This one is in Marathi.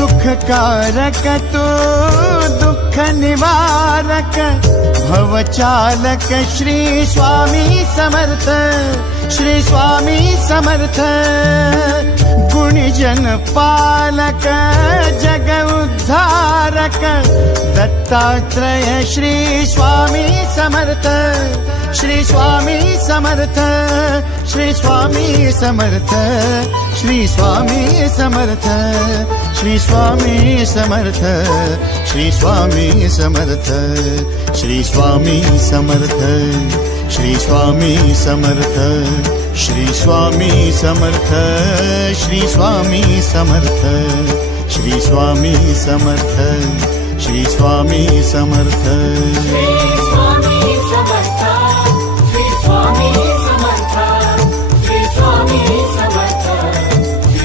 सुखकारक तू दुःख निवारक भवचालक श्री स्वामी समर्थ श्री स्वामी समर्थ गुणीजन पालक जग उद्धारक दत्तात्रय श्री स्वामी समर्थ श्री स्वामी समर्थ श्री स्वामी समर्थ श्री स्वामी समर्थ श्री स्वामी समर्थ श्री स्वामी समर्थ श्री स्वामी समर्थ श्री स्वामी समर्थ श्री स्वामी समर्थ श्री स्वामी समर्थ श्री स्वामी समर्थ श्री स्वामी समर्थ श्री स्वामी समर्थ